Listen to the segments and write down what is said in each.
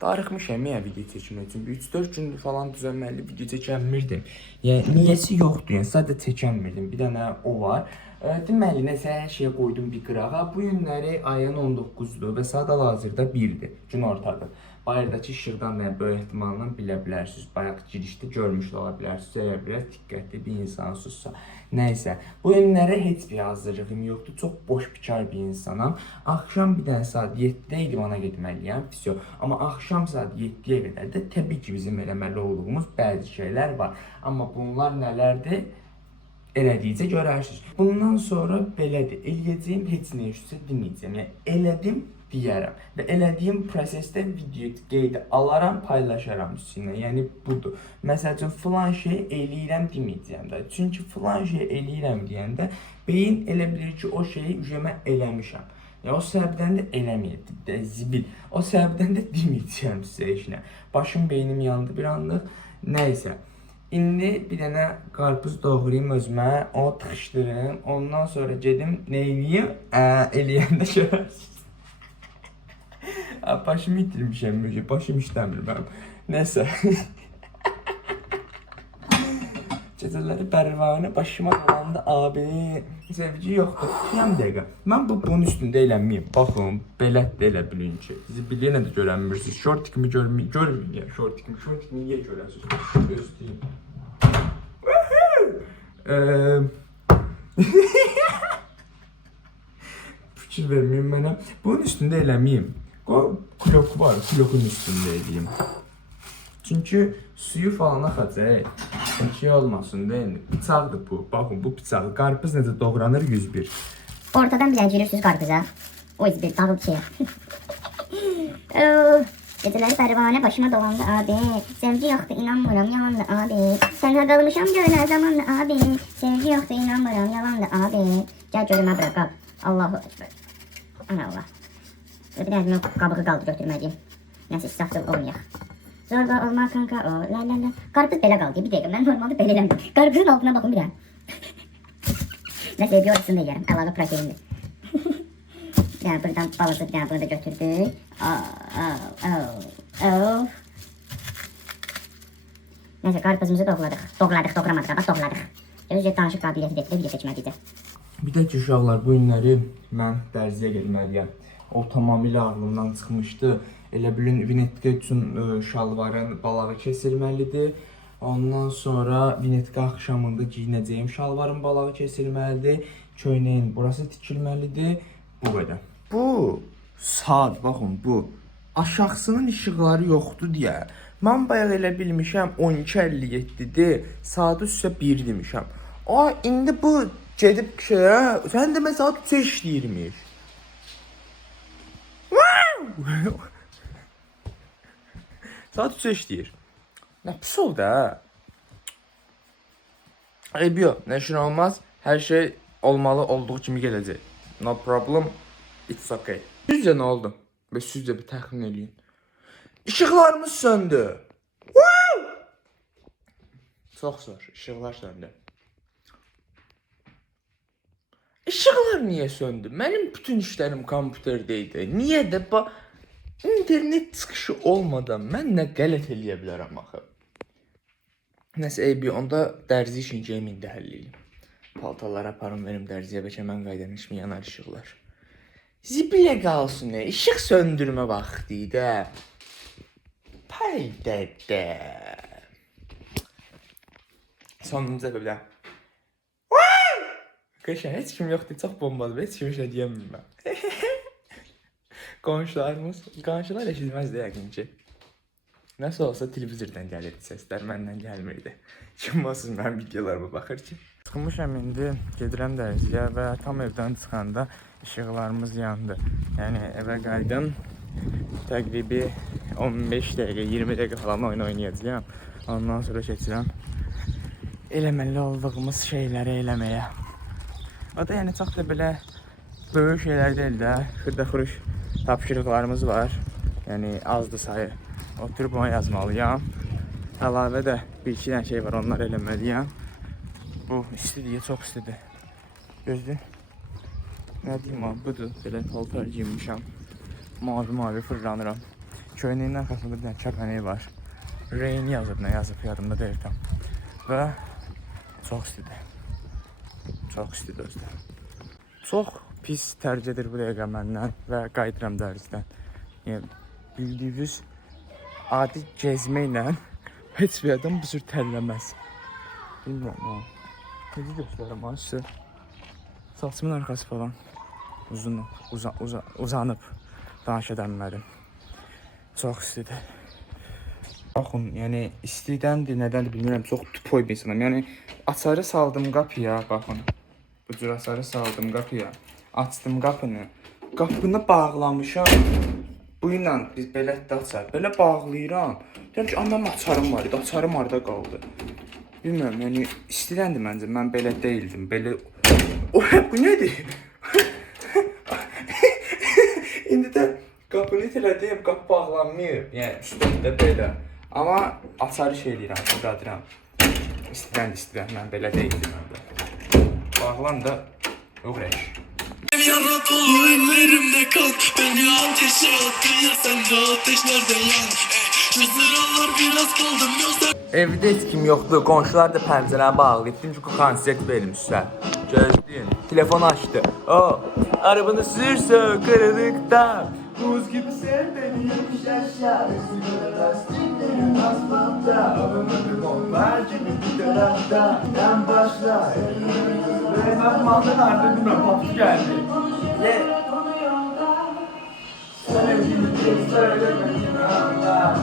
Darıxmışam ya video çəkmək üçün. 3-4 gündür falan düzənməli video çəkənmirdim. Yəni niyəsi yoxdur, yəni sadəcə çəkənmirdim. Bir dənə o var. Deməli nəsə hər şeyə qoydum bir qırağa. Bu günləri ayın 19-dur və saat hal-hazırda 1-dir. Gün ortadır. Bayırdakı işıqdan da böyük ehtimalla bilə bilərsiniz. Bayaq girişdə görmüş ola bilərsiniz. Əgər biraz diqqətli bir insansınızsa. Nəysə, bu günlərə heç bir hazırlığım yoxdur. Çox boş bikar bir insanam. Axşam bir dənə saat 7-də idmana getməliyəm. Fisyo. Amma axşam saat 7-yə qədər də təbii ki, bizim eləməli olduğumuz bəzi şeylər var. Amma bunlar nələrdir? Elədikcə görərsiniz. Bundan sonra belədir. Eləyəcəyim heç nə üstə deməyəcəm. Yəni elədim deyərəm. Və elədiyim prosesdə video qeydə alaram, paylaşaram üstünə. Yəni budur. Məsəl üçün filan şey eləyirəm deməyəcəm də. Çünki filan şey eləyirəm deyəndə beyin elə bilir ki, o şeyi üzəmə eləmişəm. Ya o səbəbdən də eləməyəcəm də zibil. O səbəbdən də deməyəcəm sizə heç nə. Başım, beynim yandı bir anlıq. Nəysə. İndi bir dənə qarpız doğrayım özümə, onu tıxışdırım. Ondan sonra gedim nə eləyim? Eləyəndə görərsiniz. Başımı itirmişəm, başım işləmir mənim. Nəsə. Gecələri pərvanə başıma dolanda abi, sevgi yoxdur. Yam dəqiqə. Mən bunun üstündə eləməyim. Baxın, belə də elə bilin ki. Sizi biliyənə də görənmirsiniz. Şortikimi görməyin ya. Şortikimi niyə görərsiniz? Göstəreyim. Fikir verməyim mənə. Bunun üstündə eləməyim. Klok var, klokun üstündə edeyim. Çünki suyu falan axacaq. Şey olmasın da indi. Bıçaqdır bu. Baxın bu bıçaq. Qarpız necə doğranır 101. Ortadan bir dənə girirsiniz qarpıza. O izbir dağıldı şey. Gecələri pərvanə başıma dolandı abi. Sevgi yoxdur inanmıram yalandı abi. Sənə qalmışam görə zamanlı abi. Sevgi yoxdur inanmıram yalandı abi. Gəl görümə bırak. Allahu Ekber. Ana Allah. Bir dənə qabığı qaldı götürməliyim. Nəsə israfçıl olmayaq. Zorba olma kanka o la la la. Qarpız belə qaldı. Bir dəqiqə mən normalda belə eləmirəm. Qarpızın altına baxın bir dənə. Nəsə bir ortasını da yeyərəm. Əlavə proteindir. Yəni buradan balaca bir dənə bunu da götürdük. Nəsə qarpızımızı doğradıq. Doğramadık amma doğradıq. Özcə danışıq qabiliyyəti də video seçməliyəcək. Bir də ki uşaqlar bu günləri mən dərziyə getməliyəm. O tamamilə ağlımdan çıxmışdı. Elə bilin vinetka üçün şalvarın balağı kesilməlidir. Ondan sonra vinetka axşamında giyinəcəyim şalvarın balağı kesilməlidir. Köynəyin burası tikilməlidir. Bu qədər. Bu saat baxın bu. Aşağısının işıqları yoxdur deyə. Mən bayaq elə bilmişəm 12:57-dir. Saat üstə 1 demişəm. İndi bu gedib şeyə, sən demə saat 3 işləyirmiş. Saat 3 işləyir. Nə pis oldu ha? Yox, nə işin olmaz. Hər şey olmalı olduğu kimi gələcək. No problem. It's okay. Sizcə nə oldu? Və sizcə bir təxmin eləyin. İşıqlarımız söndü. Çox zor. İşıqlar söndü. İşıqlar niyə söndü? Mənim bütün işlərim kompüterdə idi. Niyə də internet çıxışı olmadan mən nə qələt eləyə bilərəm axı? Nəsə onda dərzi işini gəmində həll edeyim. Paltaları aparım verim dərziyə bəlkə mən qaydanışmı yanar işıqlar. Zibilə qalsın nə? İşıq söndürmə vaxtı idi. Paydadə. Sonuncu dəfə bir də. Qəşən, heç kim yoxdur, çox bombadır, heç kim işlə deyəməyim mən. Qonşular eşitməzdi yəqin ki. Nəsə olsa televizordan gəlirdi səslər, məndən gəlmirdi. Kim olsun mənim videolarıma baxır ki. Çıxmışam indi, gedirəm dərziyə və tam evdən çıxanda işıqlarımız yandı. Yəni evə qayıdım, təqribi 15 dəqiqə, 20 dəqiqə falan oyun oynayacağım. Ondan sonra keçirəm eləməli olduğumuz şeyləri eləməyə. O da yəni çox da belə böyük şeylər deyil də, xırda-xuruş tapşırıqlarımız var. Yəni azdır sayı. Oturub ona yazmalıyam. Əlavə də bir-iki dənə şey var, onları eləməliyəm. Bu istidir, çox istidir. Gözdür. Nə deyim abi, budur. Belə paltar giymişəm. Mavi fırlanıram. köynəyin arxasında bir dənə kəpənək var. Rain yazıb, nə yazıb yadımda deyil tam. Və çox istidir. Çox istidir özdə. Çox pis tərcə edir bu dəqiqə məndən və qayıdıram dərzdən. Yəni, bildiyiniz adi gezmə ilə heç bir adam bu cür tərləməz. Bilmirəm ha. Necə göstərirəm ha sizə? Saçımın arxası falan uzanıb danışa bilmədim. Çox istidir. Baxın, yəni istidəndir, nədəndir bilmirəm, çox tupoy bir insanım. Yəni açarı saldım qapıya, baxın. Bu cür açarı saldım qapıya. Açdım qapını. Qapını bağlamışam. Bu ilə biz belə açar. Belə bağlayıram. Deyirəm ki, anam açarım var idi. Açarım harda qaldı. Bilmirəm, yəni istidəndir məncə. Mən belə deyildim. Belə bu nədir? İndi də qapını itələdim, qapı bağlanmayıb. Yəni üstündə belə. Amma açarı şey eləyirəm, quradıram. İstidən, mən belə deyildim. Bağlan da uğraş. Yara dolu ellerimde kal. Beni ateşe attın ya, sen de ateşlerden yan. Cızıralar biraz kaldım gözler. Evdə heç kim yoxdur, qonşular da pəncərəni bağlayıb. Çünki konsert vermişlər. Gözləyin, telefon açdı. O, arabanı sürsə qırılıqda. Buz gibi sen beni yokuş aşağı. Sigara lastiklerin asfaltta. Alamadım onlar gibi bir tarafta. Ben başla. Ve bakmamdan ardından bilmem popçu geldi. Ye. Sana bir şey söylemedim Allah.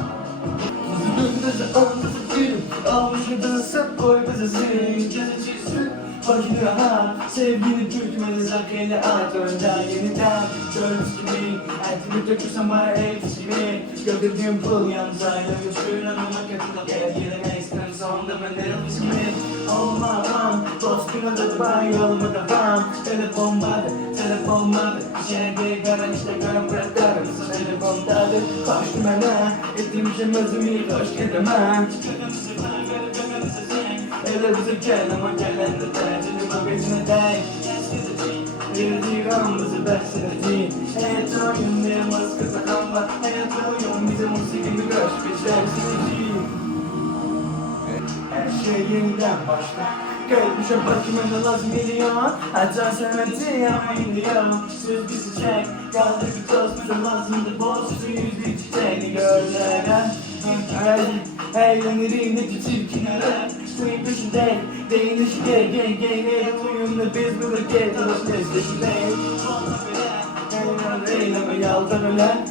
Kızı anlatıp gülüm. Almışladın sen koy bizi senin. Cezeceksin. Bakın rahat. Sevgini türkmeni zakıyla at önden yeniden. Görmüş gibi. Ertimi dökürsem bana elbis gibi. Gördüğüm pul yalnız aile göçürün ama kötüden gel yerine istem sonunda ben elbis gibi. Olmam, dostuna da ben yoluma devam. Telefon vardı, içeride gören işte gören bıraklarım. Telefon vardı, koştum bana. Ettiğim şey özümü hoş edemem. Ele bize gel ama gelen de tercihli bagajına denk. Verdiğim bizi besledin. Hayat oyun diyemez kazanma. Hayat oyun bize musikini göç biçersin. Her şey yeniden başla. Görmüşüm bakımına lazım milyon. Hatta sevmedi ama indiyor. Söz bizi çek. Kaldı bir toz bize lazımdı. Boz su yüzlü çiçeğini gözlerden. Eğlenirim ne küçük kenara. Suyun peşinde değiniş gel uyumlu biz bulurken alışverişinde. Eyleme yaldan ölen.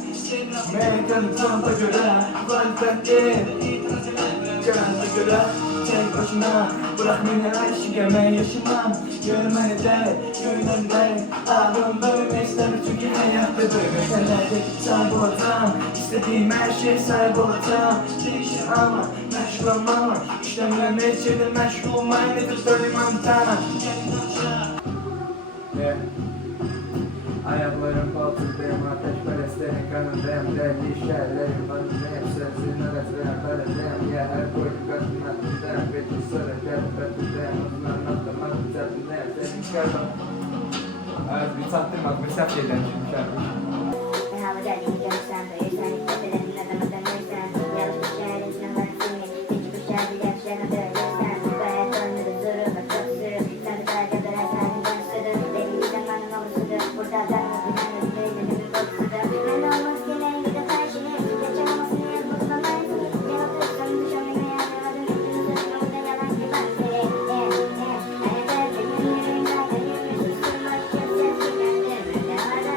Mekanı tam da göre. Varlıktan gel. Canlı göre. Tek başına bırak beni aşkıma yaşamam. Görmeni de, gönlüm de. Ağım böyle isterim çünkü hayatta böyle şeylerde sahip olacağım. İstediğim her şey sahip olacağım. Değişir ama meşgul olmam. İşlemle meçhede meşgul olmayı söylemem sana. Ayaklarım koltuktayım, ateşperestlerin kanındayım. Derdi işlerlerim önündeyim, sözün arasına karadayım. Ya her koyduk aklın aklındayım, peki sonra gelip aklındayım. Uzman anlatmak tatındayım, senin çıkarmam. Evet, bir sattırmak, mesaf yerden çıkmışlar. Hava geldiğini görürsen, böyürsen, hissettilerin adamından görürsen, yarışmış şehrin sınavları seni, çünkü bu şehirde gençlerine böyleysen, gayet önlüdür, zırhı ve çok sürü, sen de belki de resmen sürü, belli bir zamanın olursudur, burada canımız bilenimiz değilimin korkusudur, ben de olmaz ki benim bir de karşını, yaşamamasını yazmasına bensin, ne otursan düşümün ayarlamadın, üstünü sözünü yalan gibi ben seni, hayat her şeyin yürüyün gayrı yürüyün, susturmak için ses çıkartır, ben de hala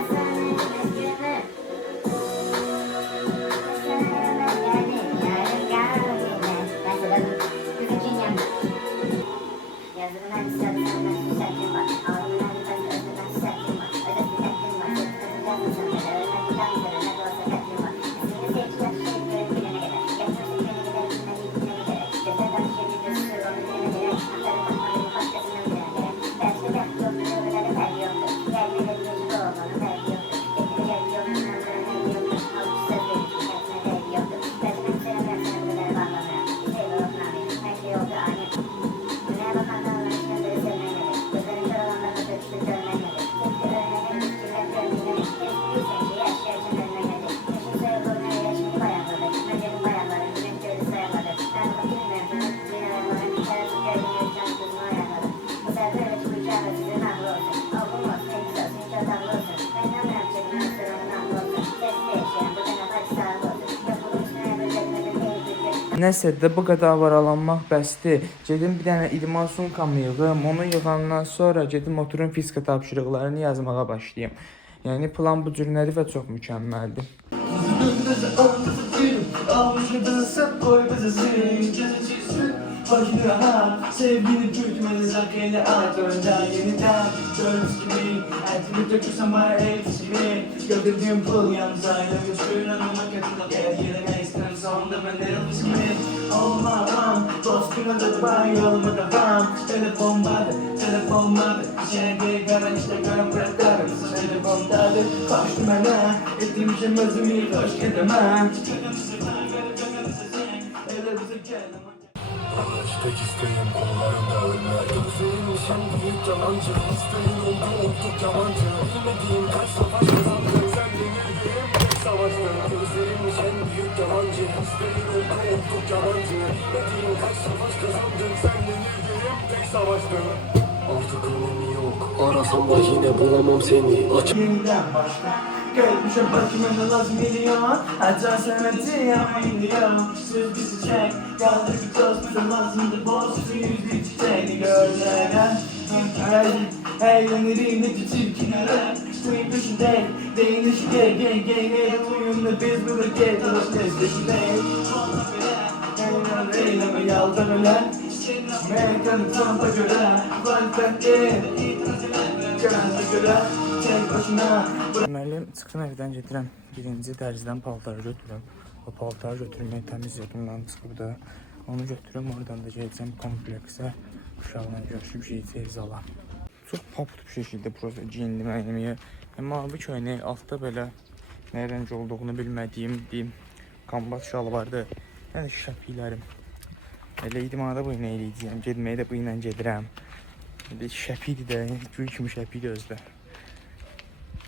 Nəsə də bu qədər avaralanmaq bəsdir. Gedim bir dənə idman sumkamı yığım. Onu yığandan sonra gedim oturum fizika tapşırıqlarını yazmağa başlayayım. Yəni plan bu cür nədir və çox mükəmməldir. Başını rahat, sevgini büyütmeli zakayla at önden yeniden Görmüş gibi, etini dökürsem bana elbis gibi Gördüğüm pul yalnız aile göçürün ama katına gel Yerime istem sonunda ben elbis gibi Olmam, dostuna da ben yoluma devam Telefon vardı, Şenge garan işte garan bıraklar Mısın telefondadır, koştum hemen Ettiğim şey özümü hoş edemem Kardeş tek isteğim konularında ölmek Gözlerim nişan büyük yalancı İsteğin oldu olduk yabancı Bilmediğim kaç savaş kazandım Sen yenildiğim tek savaştın Gözlerim nişan büyük yalancı İsteğin oldu olduk yabancı Bilmediğim kaç savaş kazandım Sen yenildiğim tek savaştın Artık önemi yok Arasam da yine bulamam seni Aç Yeniden başla Görmüşüm başıma da lazım geliyor Hatta sevmedi ama iniyor Söz bitecek Kaldı bir toz bize lazımdı Boz su yüzlü çiçeğini gördüler Eğlenirim ne küçük kenara Suyun peşinde Değinişi gel Uyumlu biz burada gel Dolaşırız peşinde Eyleme yaldan ölen Mekanı tampa göre Valfette Kanada göre Tek başına Deməli, çıxdım evdən gedirəm. Birinci dərzdən paltarı götürürəm. O paltarı götürmək təmiz yadımdan çıxıb da. Onu götürürəm, oradan da gedəcəm kompleksə. Uşaqla görüşüb tez alam. Çox paput bir şəkildə prosta giyindim əynimi. Mavi köynək, altda belə nə rəng olduğunu bilmədiyim, deyim, kombat şalvardı. Yəni şəpiklərim. Elə idmanda bu ilə eləyəcəyəm. Gedməyə də bu ilə gedirəm. Şəpikdir də, gül kimi şəpikdir özdə.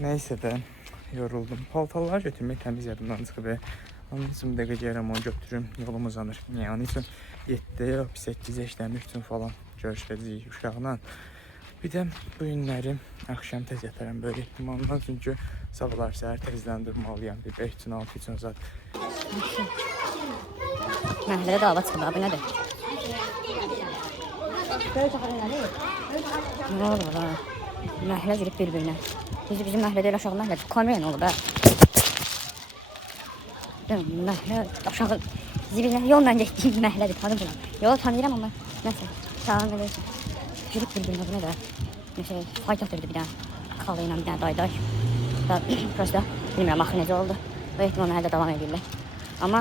Neyse de yoruldum. Paltarları götürmək təmiz yadımdan çıxıb. Onun üçün bir dəqiqə gəlirəm, onu götürürüm, yolum uzanır. Yəni onun üçün 7-yə, 8-ə işləmək üçün falan görüşəcəyik uşaqla. Bir də bu günləri axşam tez yataram böyle ehtimalla. Çünki sabahlar səhər tezdən durmalıyam. Bir 5 üçün 6 üçün zat. Məhəllədə dava çıxıb, bu nədir? Nə olur ha? Məhəllə girib bir-birinə. Bizim məhəllədə elə aşağı məhəllədir. Kamera nə olub, məhəllə aşağı zibilə yolla getdiyim məhəllədir. Tanıdım. Yolu tanıyıram amma nəsə. Sağın elə üçün. Girib bir-birinə bu nə də? Nəsə, fayt atırdı bir dənə. Kalı ilə bir dənə dayday. Prosta bilmirəm axı necə oldu. O ehtimal məhəllədə davam edirlər. Amma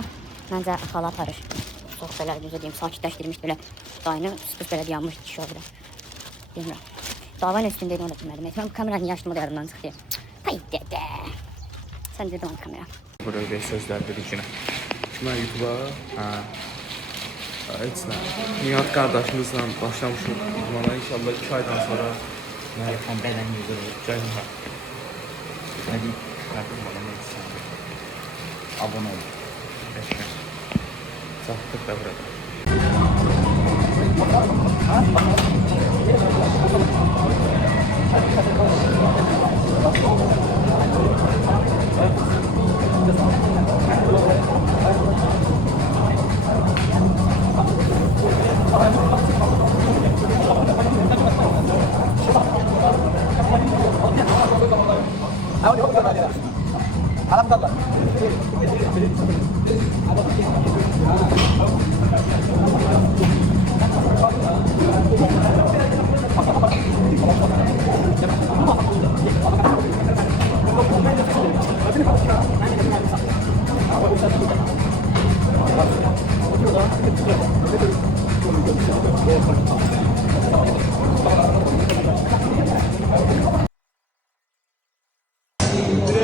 məncə xala aparır. Çox belə, düzə deyim, sakitləşdirmiş belə dayını. Sıxış belə dayanmışdı kişi o belə. Bilmirəm. Davanın üstündeydi, onu da bilmədim. Ben bu kameranın yaşlımı da yarımdan çıxdı. Hay dede. Sen dedin o kamera. Burada sözlər bir içinə. Kimə YouTube'a? Heç nə. Nihat qardaşımızla başlamışıq idmana. İnşallah 2 aydan sonra maraton bədən yüzürür. Gəlmə. Hadi. Məqam bana nə etsin. Abone ol. Təşəkkür. Çatdıq da burada.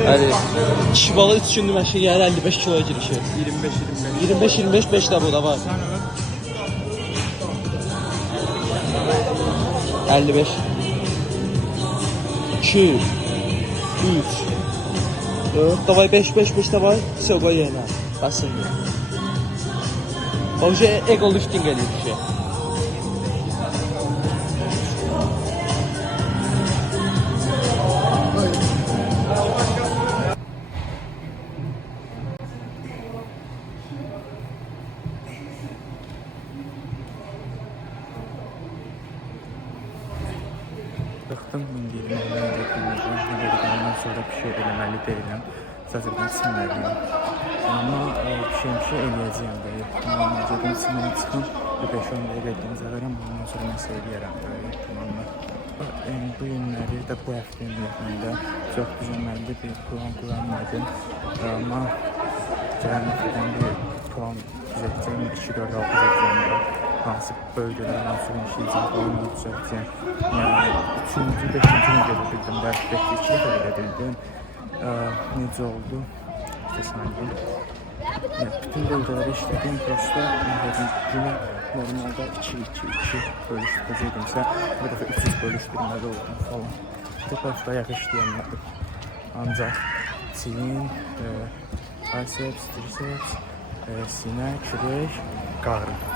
Yani kişi balığı 3 gündür məşqə gəlir 55 kiloya girişir. 25 5 də burada var. 55 2 3 4 davay 5 davay все qoy yenə. Bəs indi. O şey ego lifting edir bir şey. deyiləm. Sadəcə bir sinirliyəm. Amma bir şey eləyəcəyəm də. Gedim sinirlə çıxım. Bir 5-10 dəqiqə getdiyim zəvərəm. Bundan sonra nəsə eləyərəm. Bu günləri də bu həftənin ümumiyyətində çox düzənməli bir plan quramadım. Amma gələn həftədən bir plan düzəltəcəyim. 2-4-6 düzəltəcəyim. Hansı bölgələr, hansı işləyəcəm, onu düzəltəcəyim. Yəni, 3-cü, 5-ci gün gedə bildim. Belki 2 dəfə gedə bildim. Necə oldu? Təsəmmüm. Bütün bölgələri işlədim. Prosta günü normalda 2-2-2 bölüşdürəcəkdimsə, bir dəfə 300 bölüşdürmədə oldum falan. Prosta ayaq işləyənmədim. Ancaq çiyin, biceps, triceps, sinə, kürək, qarın.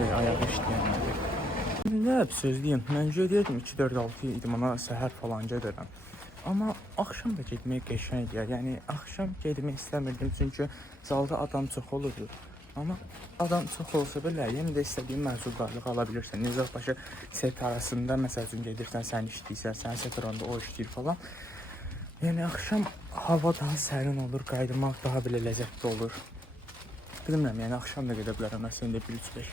Ayağı işləyənmədi. Nə sözləyim, mən deyirdim 2-4-6 idmana səhər falan gedirəm. Amma axşam da getmək qəşəng gəlir. Yəni axşam getmək istəmirdim çünki zalda adam çox olurdu. Amma adam çox olsa belə yenə də istədiyin məhsuldarlıq ala bilirsən. Necə başa set arasında məsəl üçün gedirsən, sən işləyirsən, sən set oranda o işləyir falan. Yəni axşam hava daha sərin olur, qayıdmaq daha belə ləzzətli olur. Bilmirəm, yəni axşam da gedə bilərəm, əslində 1-3-5.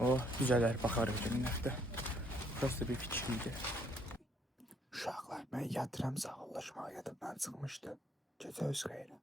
O düzələr baxarıq günün həftə. Prosta bir fikir idi. Uşaqlar, mən yatıram, sağollaşmağa yadımdan çıxmışdı. Gecə öz xeyri.